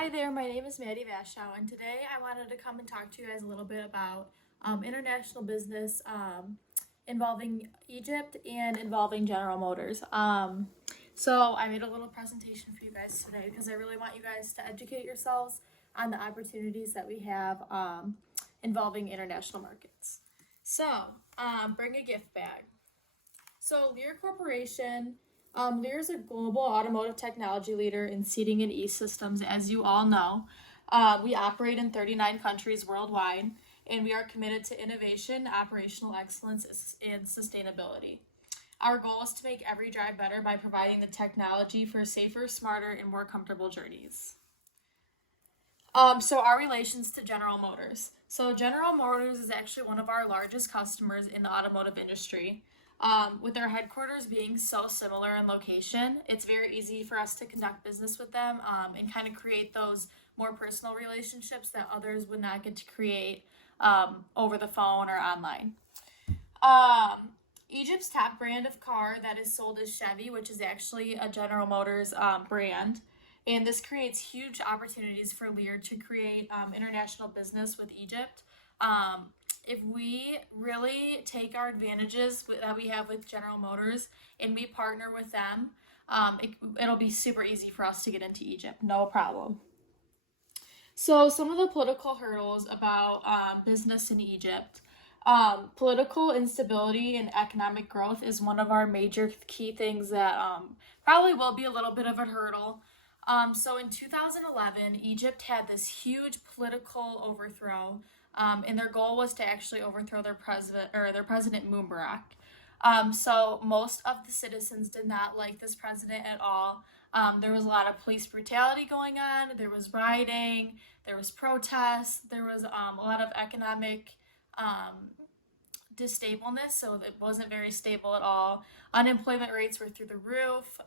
Hi there, my name is Maddie Vashow, and today I wanted to come and talk to you guys a little bit about international business involving Egypt and involving General Motors. So I made a little presentation for you guys today because I really want you guys to educate yourselves on the opportunities that we have involving international markets. So bring a gift bag. So Lear Corporation, Lear is a global automotive technology leader in seating and e-systems, as you all know. We operate in 39 countries worldwide, and we are committed to innovation, operational excellence, and sustainability. Our goal is to make every drive better by providing the technology for safer, smarter, and more comfortable journeys. So our relations to General Motors. So General Motors is actually one of our largest customers in the automotive industry. With their headquarters being so similar in location, it's very easy for us to conduct business with them and kind of create those more personal relationships that others would not get to create over the phone or online. Egypt's top brand of car that is sold is Chevy, which is actually a General Motors brand. And this creates huge opportunities for Lear to create international business with Egypt. If we really take our advantages that we have with General Motors and we partner with them, it'll be super easy for us to get into Egypt, no problem. So some of the political hurdles about business in Egypt. Political instability and economic growth is one of our major key things that probably will be a little bit of a hurdle. So in 2011, Egypt had this huge political overthrow, and their goal was to actually overthrow their president Mubarak. So most of the citizens did not like this president at all. There was a lot of police brutality going on. There was rioting. There was protests. There was a lot of economic distableness, so it wasn't very stable at all. Unemployment rates were through the roof.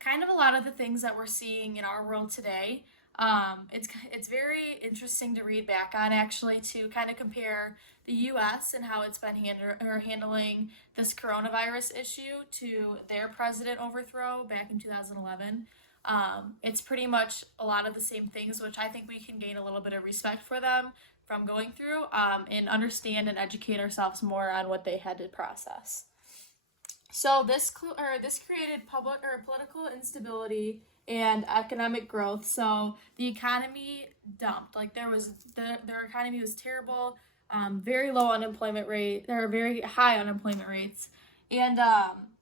Kind of a lot of the things that we're seeing in our world today. It's very interesting to read back on, actually, to kind of compare the U.S. and how it's been handling this coronavirus issue to their president overthrow back in 2011. It's pretty much a lot of the same things, which I think we can gain a little bit of respect for them from going through and understand and educate ourselves more on what they had to process. So this created political instability and economic growth. So the economy dumped. Like their economy was terrible. Very low unemployment rate. There are very high unemployment rates, and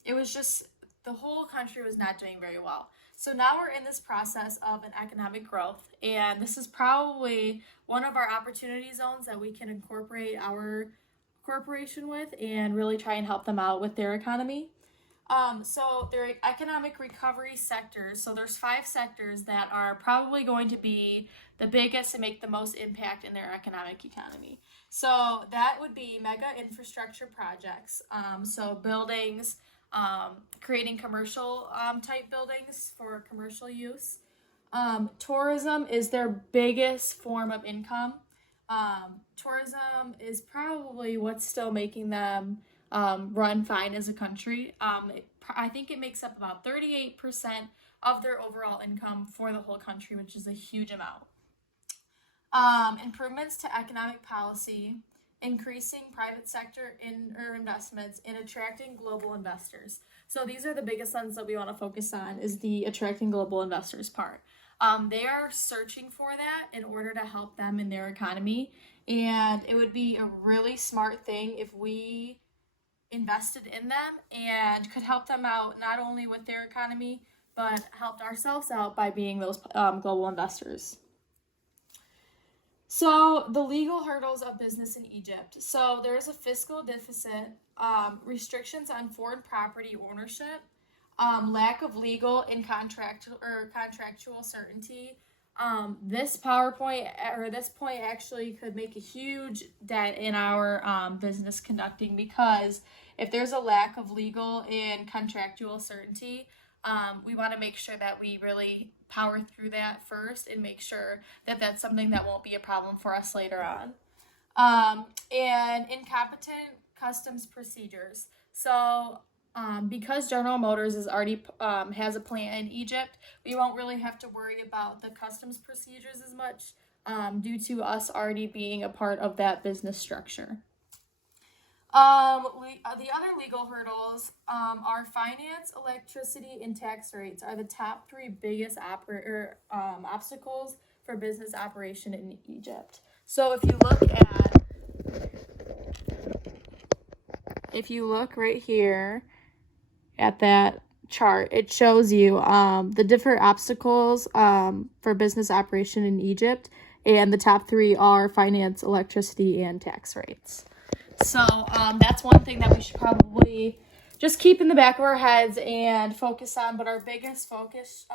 it was just the whole country was not doing very well. So now we're in this process of an economic growth, and this is probably one of our opportunity zones that we can incorporate our corporation with and really try and help them out with their economy. So their economic recovery sectors. So there's 5 sectors that are probably going to be the biggest and make the most impact in their economic economy. So that would be mega infrastructure projects. So buildings, creating commercial type buildings for commercial use. Tourism is their biggest form of income. Tourism is probably what's still making them run fine as a country. I think it makes up about 38% of their overall income for the whole country, which is a huge amount. Improvements to economic policy, increasing private sector investments, and attracting global investors. So these are the biggest ones that we want to focus on, is the attracting global investors part. They are searching for that in order to help them in their economy, and it would be a really smart thing if we invested in them and could help them out not only with their economy, but helped ourselves out by being those global investors. So the legal hurdles of business in Egypt. So there's a fiscal deficit, restrictions on foreign property ownership, lack of legal and contractual certainty. This point actually could make a huge dent in our business conducting, because if there's a lack of legal and contractual certainty, we want to make sure that we really power through that first and make sure that that's something that won't be a problem for us later on. And incompetent customs procedures. So Because General Motors is already has a plant in Egypt, we won't really have to worry about the customs procedures as much due to us already being a part of that business structure. The other legal hurdles are finance, electricity, and tax rates are the top three biggest obstacles for business operation in Egypt. So if you look right here at that chart, it shows you the different obstacles for business operation in Egypt, and the top three are finance, electricity, and tax rates. So that's one thing that we should probably just keep in the back of our heads and focus on. But our biggest focus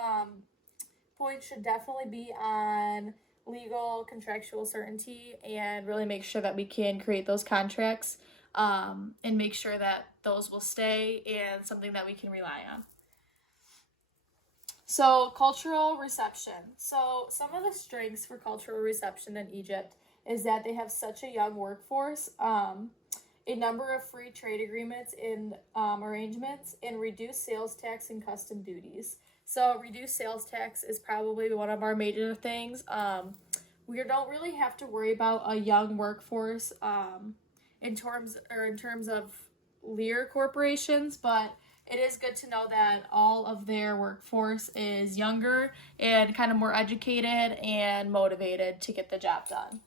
point should definitely be on legal contractual certainty and really make sure that we can create those contracts and make sure that those will stay and something that we can rely on. So cultural reception. So some of the strengths for cultural reception in Egypt is that they have such a young workforce, a number of free trade agreements and arrangements, and reduced sales tax and custom duties. So reduced sales tax is probably one of our major things. We don't really have to worry about a young workforce in terms of Lear corporations, but it is good to know that all of their workforce is younger and kind of more educated and motivated to get the job done.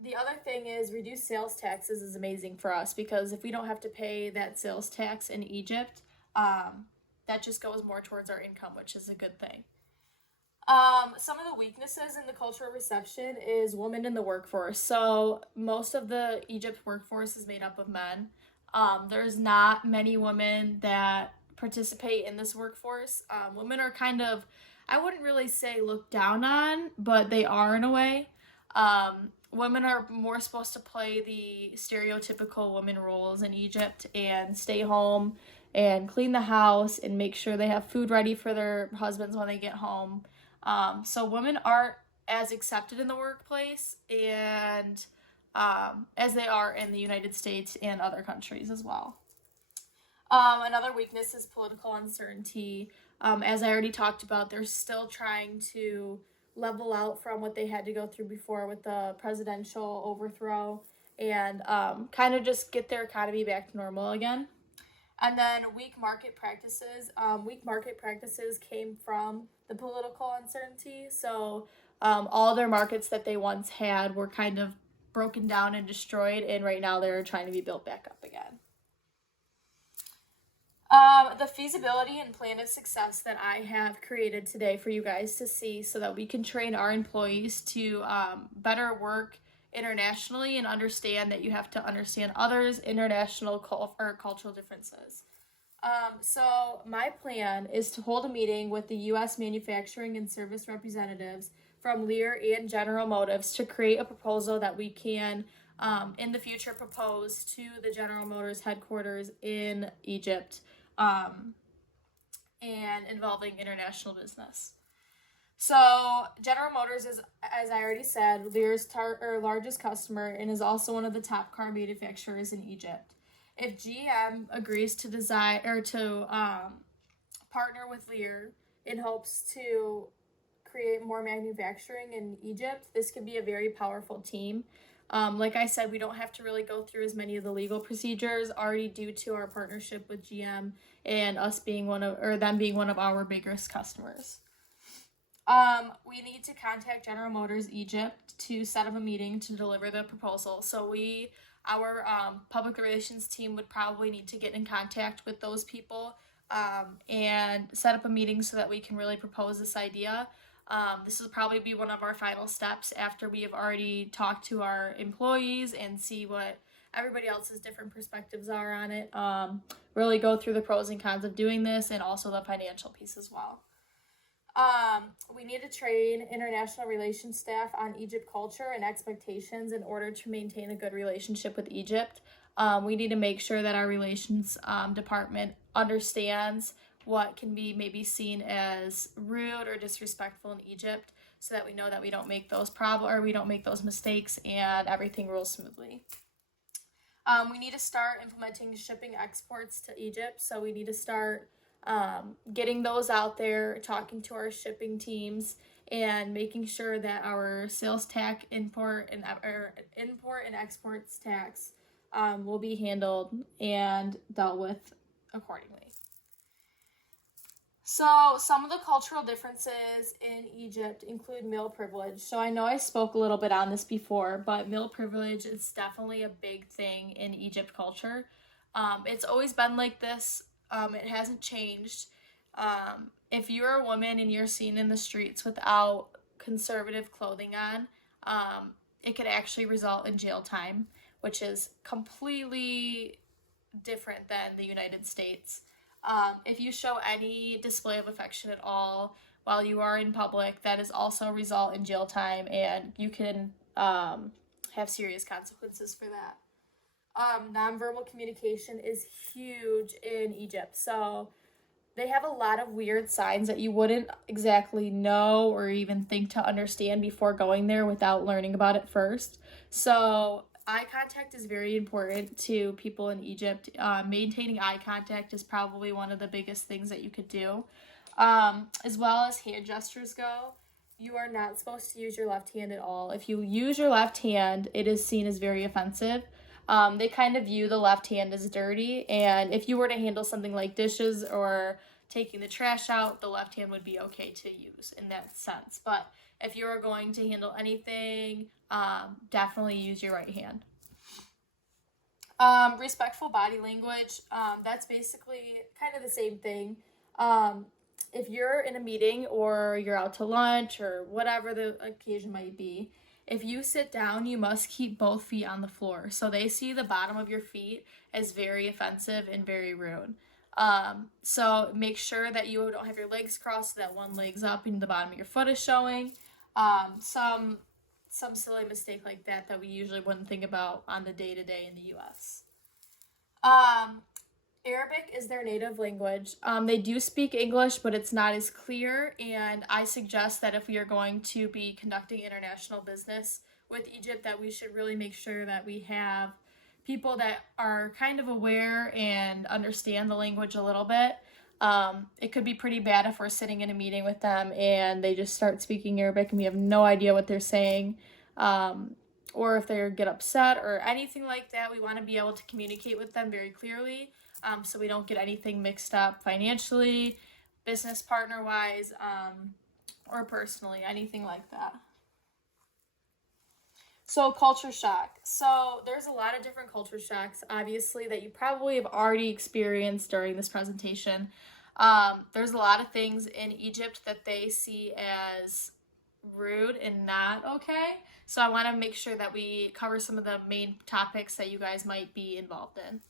The other thing is reduced sales taxes is amazing for us because if we don't have to pay that sales tax in Egypt, that just goes more towards our income, which is a good thing. Some of the weaknesses in the cultural reception is women in the workforce. So most of the Egypt workforce is made up of men. There's not many women that participate in this workforce. Women are kind of, I wouldn't really say looked down on, but they are in a way. Women are more supposed to play the stereotypical women roles in Egypt and stay home and clean the house and make sure they have food ready for their husbands when they get home. So women aren't as accepted in the workplace and as they are in the United States and other countries as well. Another weakness is political uncertainty. As I already talked about, they're still trying to level out from what they had to go through before with the presidential overthrow and kind of just get their economy back to normal again. And then weak market practices. Weak market practices came from the political uncertainty. So all their markets that they once had were kind of broken down and destroyed, and right now they're trying to be built back up again. The feasibility and plan of success that I have created today for you guys to see so that we can train our employees to better work internationally and understand that you have to understand others' international or cultural differences. So my plan is to hold a meeting with the U.S. manufacturing and service representatives from Lear and General Motors to create a proposal that we can in the future propose to the General Motors headquarters in Egypt and involving international business. So General Motors is, as I already said, Lear's largest customer and is also one of the top car manufacturers in Egypt. If GM agrees to design or to partner with Lear in hopes to create more manufacturing in Egypt, this could be a very powerful team. Like I said, we don't have to really go through as many of the legal procedures already due to our partnership with GM and us being them being one of our biggest customers. We need to contact General Motors Egypt to set up a meeting to deliver the proposal. So our public relations team would probably need to get in contact with those people and set up a meeting so that we can really propose this idea. This will probably be one of our final steps after we have already talked to our employees and see what everybody else's different perspectives are on it. Really go through the pros and cons of doing this and also the financial piece as well. We need to train international relations staff on Egypt culture and expectations in order to maintain a good relationship with Egypt. We need to make sure that our relations department understands what can be maybe seen as rude or disrespectful in Egypt so that we know that we don't make those mistakes and everything rolls smoothly. We need to start implementing shipping exports to Egypt. So we need to start getting those out there, talking to our shipping teams, and making sure that our sales tax import and exports tax will be handled and dealt with accordingly. So, some of the cultural differences in Egypt include male privilege. So, I know I spoke a little bit on this before, but male privilege is definitely a big thing in Egypt culture. It's always been like this, it hasn't changed. If you're a woman and you're seen in the streets without conservative clothing on, it could actually result in jail time, which is completely different than the United States. If you show any display of affection at all while you are in public, that is also result in jail time, and you can have serious consequences for that. Nonverbal communication is huge in Egypt. So they have a lot of weird signs that you wouldn't exactly know or even think to understand before going there without learning about it first. So eye contact is very important to people in Egypt. Maintaining eye contact is probably one of the biggest things that you could do. As well as hand gestures go, you are not supposed to use your left hand at all. If you use your left hand, it is seen as very offensive. They kind of view the left hand as dirty, and if you were to handle something like dishes or taking the trash out, the left hand would be okay to use in that sense. But if you are going to handle anything, definitely use your right hand. Respectful body language, that's basically kind of the same thing. If you're in a meeting or you're out to lunch or whatever the occasion might be, if you sit down, you must keep both feet on the floor. So they see the bottom of your feet as very offensive and very rude. So make sure that you don't have your legs crossed, so that one leg's up and the bottom of your foot is showing. Some silly mistake like that we usually wouldn't think about on the day-to-day in the U.S. Arabic is their native language. They do speak English, but it's not as clear, and I suggest that if we are going to be conducting international business with Egypt, that we should really make sure that we have people that are kind of aware and understand the language a little bit. It could be pretty bad if we're sitting in a meeting with them and they just start speaking Arabic and we have no idea what they're saying. Or if they get upset or anything like that, we want to be able to communicate with them very clearly, so we don't get anything mixed up financially, business partner-wise, or personally, anything like that. So culture shock. So there's a lot of different culture shocks, obviously, that you probably have already experienced during this presentation. There's a lot of things in Egypt that they see as rude and not okay. So I want to make sure that we cover some of the main topics that you guys might be involved in.